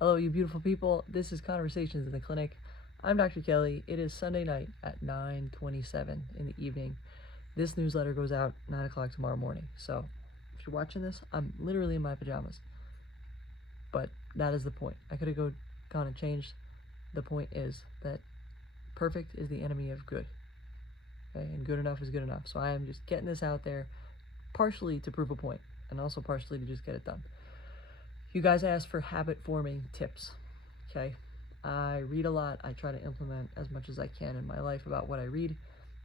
Hello, you beautiful people. This is Conversations in the Clinic. I'm Dr. Kelly. It is Sunday night at 9:27 in the evening. This newsletter goes out 9 o'clock tomorrow morning. So if you're watching this, I'm literally in my pajamas. But that is the point. I could have gone and changed. The point is that perfect is the enemy of good. Okay? And good enough is good enough. So I am just getting this out there partially to prove a point and also partially to just get it done. You guys asked for habit forming tips, okay? I read a lot. I try to implement as much as I can in my life about what I read.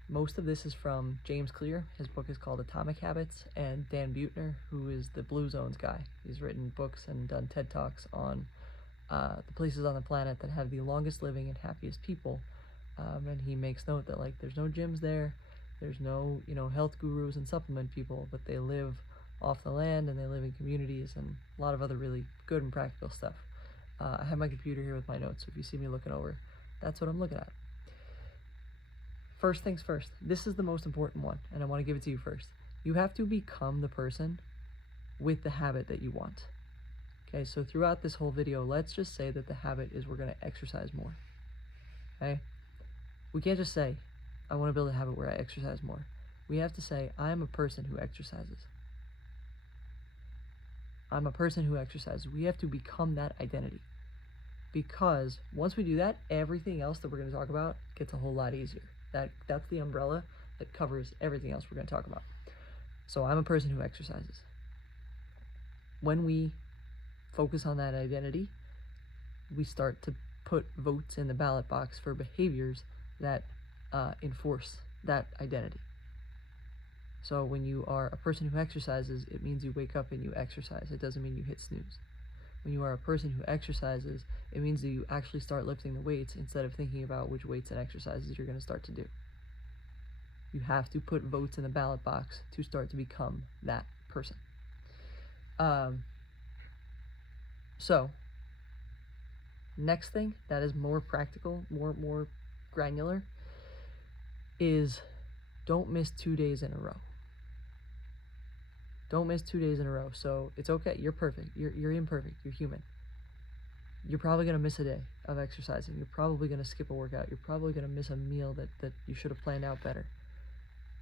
Most of this is from James Clear. His book is called Atomic Habits, and Dan Buettner, who is the Blue Zones guy. He's written books and done TED Talks on the places on the planet that have the longest living and happiest people. And he makes note that there's no gyms there, there's no health gurus and supplement people, but they live off the land and they live in communities and a lot of other really good and practical stuff. I have my computer here with my notes, so if you see me looking over, that's what I'm looking at. First things first, this is the most important one, and I want to give it to you first. You have to become the person with the habit that you want. Okay, so throughout this whole video, let's just say that the habit is we're going to exercise more. Okay? We can't just say, I want to build a habit where I exercise more. We have to say, I'm a person who exercises. I'm a person who exercises. We have to become that identity. Because once we do that, everything else that we're going to talk about gets a whole lot easier. That's the umbrella that covers everything else we're going to talk about. So I'm a person who exercises. When we focus on that identity, we start to put votes in the ballot box for behaviors that enforce that identity. So when you are a person who exercises, it means you wake up and you exercise. It doesn't mean you hit snooze. When you are a person who exercises, it means that you actually start lifting the weights instead of thinking about which weights and exercises you're going to start to do. You have to put votes in the ballot box to start to become that person. So, next thing that is more practical, more granular, is don't miss 2 days in a row. Don't miss 2 days in a row. So it's okay. You're perfect. You're imperfect. You're human. You're probably going to miss a day of exercising. You're probably going to skip a workout. You're probably going to miss a meal that you should have planned out better.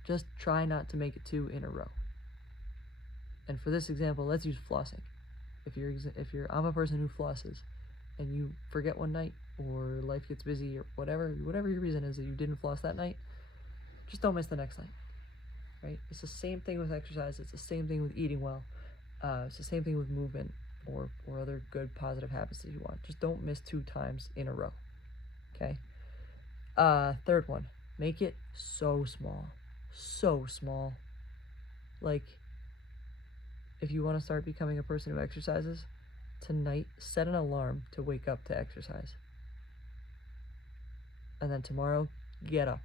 Just try not to make it 2 in a row. And for this example, let's use flossing. I'm a person who flosses and you forget one night or life gets busy or whatever your reason is that you didn't floss that night, just don't miss the next night. Right? It's the same thing with exercise. It's the same thing with eating well. It's the same thing with movement or other good positive habits that you want. Just don't miss 2 times in a row. Okay? Third one, make it so small. So small. Like, if you want to start becoming a person who exercises, tonight set an alarm to wake up to exercise. And then tomorrow, get up.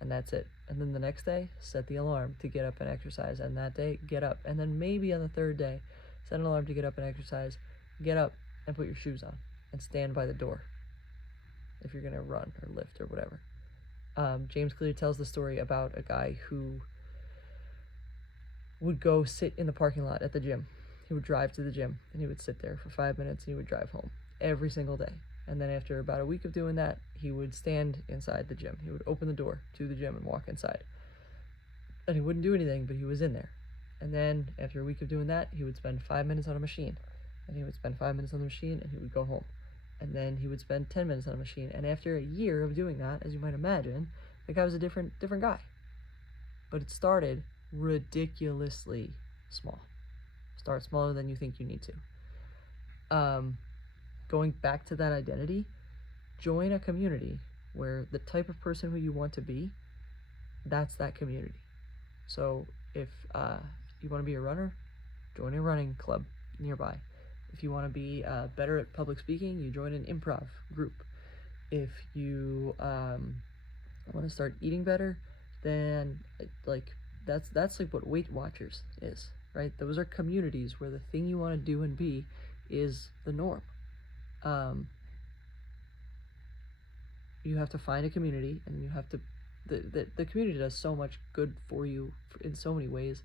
And that's it. And then the next day, set the alarm to get up and exercise. And that day, get up. And then maybe on the third day, set an alarm to get up and exercise. Get up and put your shoes on and stand by the door if you're going to run or lift or whatever. James Clear tells the story about a guy who would go sit in the parking lot at the gym. He would drive to the gym and he would sit there for 5 minutes and he would drive home every single day. And then after about a week of doing that, he would stand inside the gym. He would open the door to the gym and walk inside. And he wouldn't do anything, but he was in there. And then after a week of doing that, he would spend 5 minutes on a machine. And he would spend 5 minutes on the machine and he would go home. And then he would spend 10 minutes on a machine. And after a year of doing that, as you might imagine, the guy was a different guy. But it started ridiculously small. Start smaller than you think you need to. Going back to that identity, join a community where the type of person who you want to be, that's that community. So if you want to be a runner, join a running club nearby. If you want to be better at public speaking, you join an improv group. If you want to start eating better, then that's like what Weight Watchers is, right? Those are communities where the thing you want to do and be is the norm. You have to find a community, and you have to, the community does so much good for you in so many ways.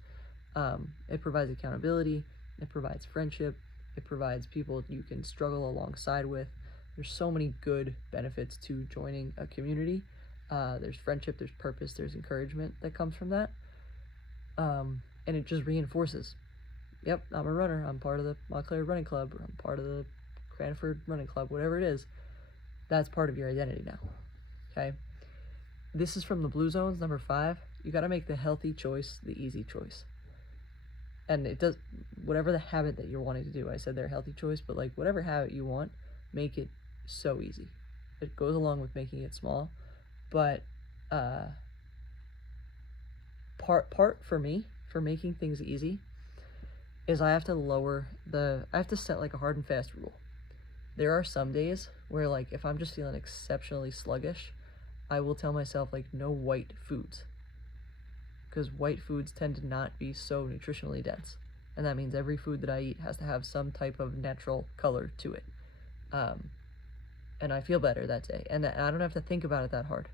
It provides accountability, it provides friendship, It provides people you can struggle alongside with. There's so many good benefits to joining a community. There's friendship, there's purpose, there's encouragement that comes from that. And it just reinforces, yep, I'm a runner. I'm part of the Montclair Running Club, or I'm part of the Cranford Running Club, whatever it is. That's part of your identity now, okay? This is from the Blue Zones, number 5. You got to make the healthy choice the easy choice. And it does, whatever the habit that you're wanting to do, I said they're a healthy choice, but like whatever habit you want, make it so easy. It goes along with making it small, but part for me, for making things easy, is I have to set like a hard and fast rule. There are some days where, like, if I'm just feeling exceptionally sluggish, I will tell myself, like, no white foods, because white foods tend to not be so nutritionally dense, and that means every food that I eat has to have some type of natural color to it. And I feel better that day, and I don't have to think about it that hard.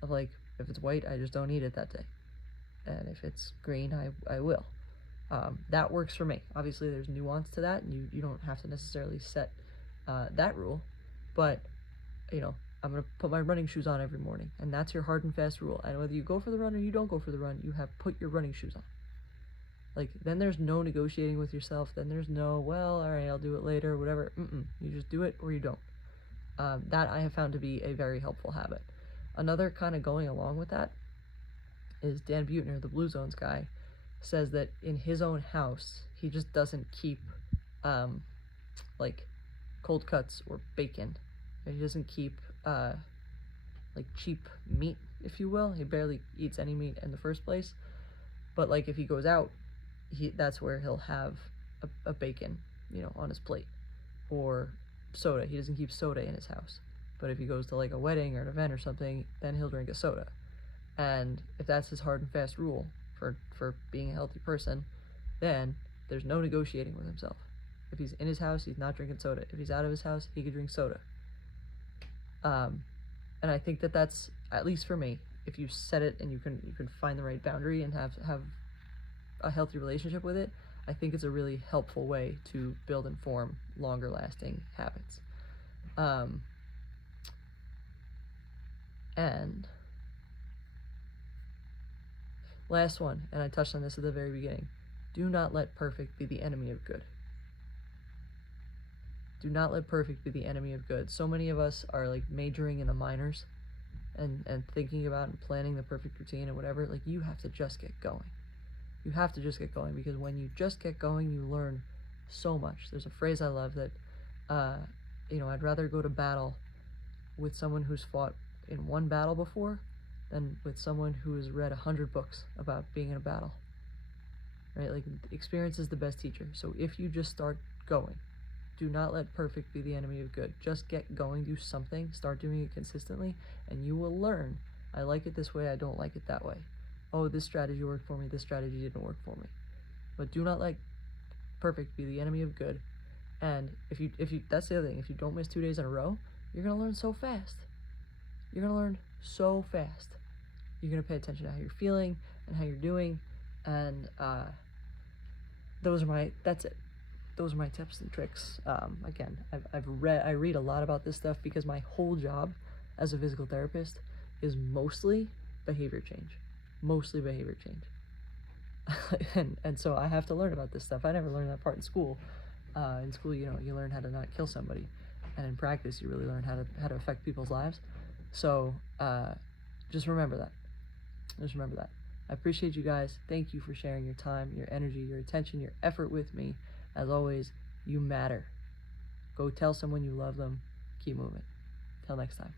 Of like, if it's white, I just don't eat it that day, and if it's green, I will. That works for me. Obviously, there's nuance to that, and you don't have to necessarily set that rule, but you know, I'm gonna put my running shoes on every morning, and that's your hard and fast rule. And whether you go for the run or you don't go for the run, you have put your running shoes on. Like, then there's no negotiating with yourself. Then there's no, well, all right, I'll do it later, whatever. You just do it or you don't. That I have found to be a very helpful habit. Another kind of going along with that is Dan Buettner, the Blue Zones guy, says that in his own house, he just doesn't keep like cold cuts or bacon. He doesn't keep like cheap meat, if you will. He barely eats any meat in the first place. But like if he goes out, that's where he'll have a bacon, you know, on his plate, or soda. He doesn't keep soda in his house. But if he goes to like a wedding or an event or something, then he'll drink a soda. And if that's his hard and fast rule for being a healthy person, then there's no negotiating with himself. If he's in his house, he's not drinking soda. If he's out of his house, he could drink soda. And I think that's, at least for me, if you set it and you can find the right boundary and have a healthy relationship with it, I think it's a really helpful way to build and form longer lasting habits. And last one, and I touched on this at the very beginning, do not let perfect be the enemy of good. Do not let perfect be the enemy of good. So many of us are like majoring in the minors and thinking about and planning the perfect routine and whatever. Like, you have to just get going. You have to just get going, because when you just get going, you learn so much. There's a phrase I love that, I'd rather go to battle with someone who's fought in one battle before than with someone who has read 100 books about being in a battle. Right? Like, experience is the best teacher. So if you just start going, do not let perfect be the enemy of good. Just get going, do something, start doing it consistently, and you will learn, I like it this way, I don't like it that way. Oh, this strategy worked for me, this strategy didn't work for me. But do not let perfect be the enemy of good. And if you that's the other thing, if you don't miss 2 days in a row, you're gonna learn so fast. You're gonna learn so fast. You're gonna pay attention to how you're feeling and how you're doing, and that's it. Those are my tips and tricks. Again, I read a lot about this stuff because my whole job as a physical therapist is mostly behavior change. and so I have to learn about this stuff. I never learned that part in school. In school, you learn how to not kill somebody, and in practice, you really learn how to affect people's lives. So just remember that. I appreciate you guys. Thank you for sharing your time, your energy, your attention, your effort with me. As always, you matter. Go tell someone you love them. Keep moving. Till next time.